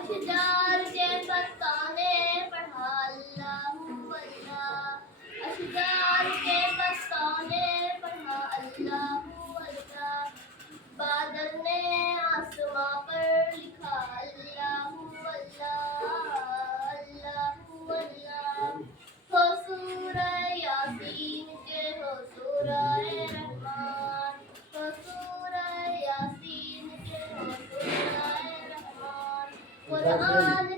اشجار کے پتوں نے پڑھا اللہ اللہ، اشجار کے پتوں نے پڑھا اللہ اللہ، بادل نے آسماں پر لکھا اللہ اللہ اللہ اللہ، ہو سورہ یاسین کے ہو سورہ رحمان، ہو سورہ یاسین کے ہو سورہ رحمان، قرآن